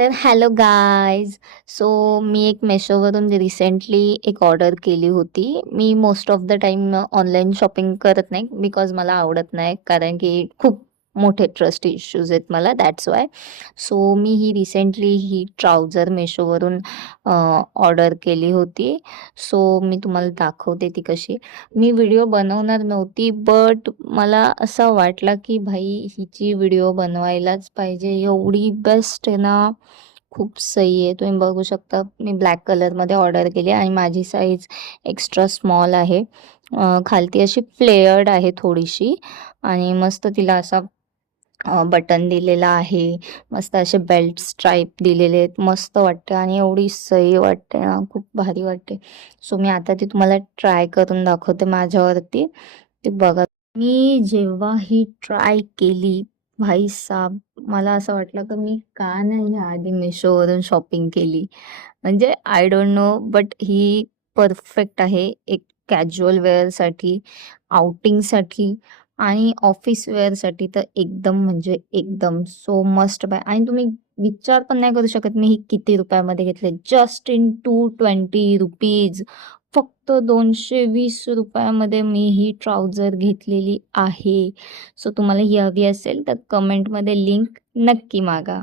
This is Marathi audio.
तर हॅलो गायज. सो मी एक मेशोवरून रिसेंटली एक ऑर्डर केली होती. मी most of the time online shopping करत नाही बिकॉज मला आवडत नाही, कारण की खूप मोठे ट्रस्ट इश्यूज आहेत मला, that's why. So me he trouser मेशोवरून ऑर्डर केली होती. सो मी तुम्हाला दाखवते ती कशी. मी व्हिडिओ बनवणार नव्हती, बट मला असं वाटलं की भाई हिची व्हिडिओ बनवायलाच पाहिजे, एवढी बेस्ट आहे ना, खूप सही आहे. तुम्ही बघू शकता, मी ब्लॅक कलरमध्ये ऑर्डर केली आणि माझी साईज एक्स्ट्रा स्मॉल आहे. खालती अशी फ्लेअर्ड आहे थोडीशी, आणि मस्त तिला असा बटन दिलेला आहे. मस्त असे बेल्ट स्ट्राईप दिलेले आहेत, मस्त वाटते आणि एवढी सही वाटते ना, खूप भारी वाटते. सो मी आता ती तुम्हाला ट्राय करून दाखवते माझ्यावरती. ते बघा. मी जेव्हा ही ट्राय केली, भाई साब, मला असं वाटलं की मी का नाही आधी मिशोवरून शॉपिंग केली. म्हणजे I don't know, but he perfect आहे एक कॅज्युअल वेअरसाठी, आउटिंगसाठी आणि ऑफिस वेअरसाठी तर एकदम म्हणजे एकदम सो मस्ट बाय. आणि तुम्ही विचार पण नाही करू शकत मी ही किती रुपयामध्ये घेतले. जस्ट इन 220 रुपीज, फक्त 220 रुपयामध्ये मी ही ट्राउझर घेतलेली आहे. सो तुम्हाला ही हवी असेल तर कमेंटमध्ये लिंक नक्की मागा.